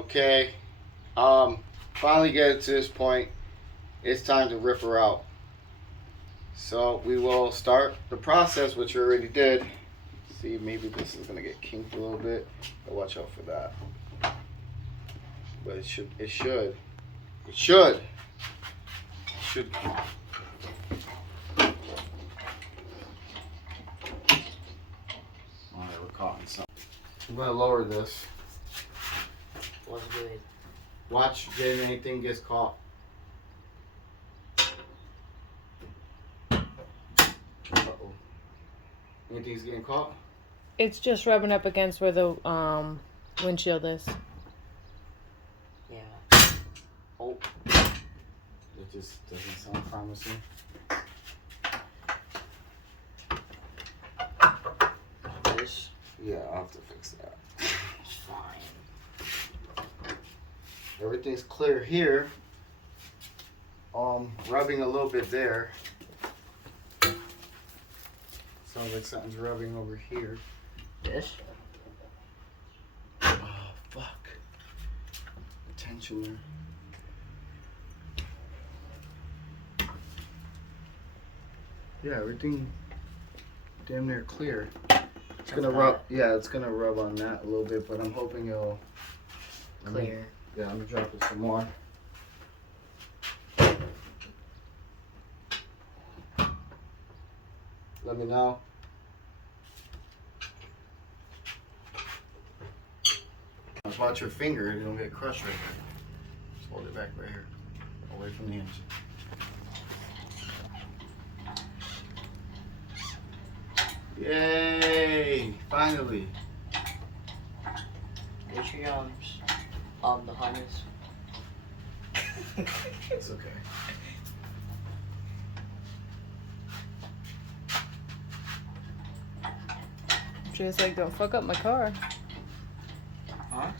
Okay. Finally get it to this point. It's time to rip her out. So we will start the process, which we already did. See, maybe this is gonna get kinked a little bit, but watch out for that. But it should. Alright, we're caught in something. I'm gonna lower this. What's good? Watch if anything gets caught. Uh-oh. Anything's getting caught? It's just rubbing up against where the windshield is. Yeah. Oh. It just doesn't sound promising. This Yeah, I'll have to fix that. is fine. Everything's clear here. Rubbing a little bit there. Sounds like something's rubbing over here. This? Oh, fuck. The tension there. Yeah, everything damn near clear. It's gonna rub. Yeah, it's gonna rub on that a little bit, but I'm hoping it'll Clear. Yeah, I'm gonna drop it some more. Let me know. Watch your finger, you don't get crushed right here. Just hold it back right here, away from the engine. Yay! Finally. Get your arms the harness. It's okay. She was like, don't fuck up my car. Huh?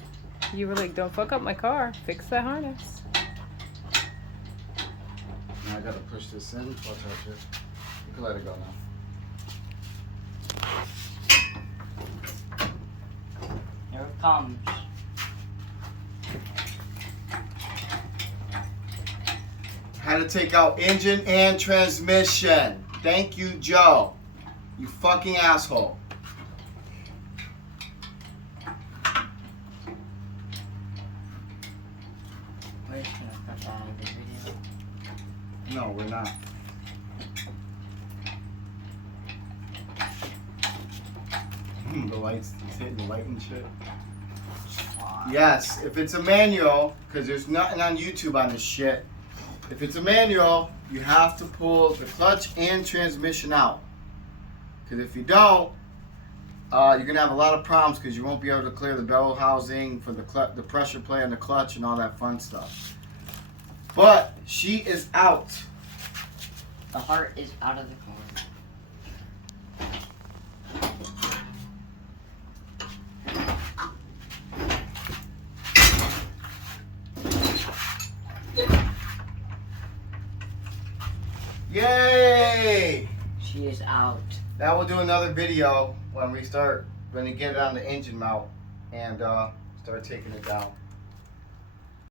You were like, don't fuck up my car. Fix that harness. Now I gotta push this in. Watch out, Jeff. You can let it go now. Here it comes. Had to take out engine and transmission. Thank you, Joe. You fucking asshole. We're just gonna cut that out of the video. No, we're not. The lights, it's hitting the light and shit. Yes, if it's a manual, because there's nothing on YouTube on this shit. If it's a manual, you have to pull the clutch and transmission out. Because if you don't, you're gonna have a lot of problems because you won't be able to clear the bellow housing for the pressure plate and the clutch and all that fun stuff. But she is out. The heart is out of the car. Yay! She is out. Now we'll do another video when we get it on the engine mount and start taking it down.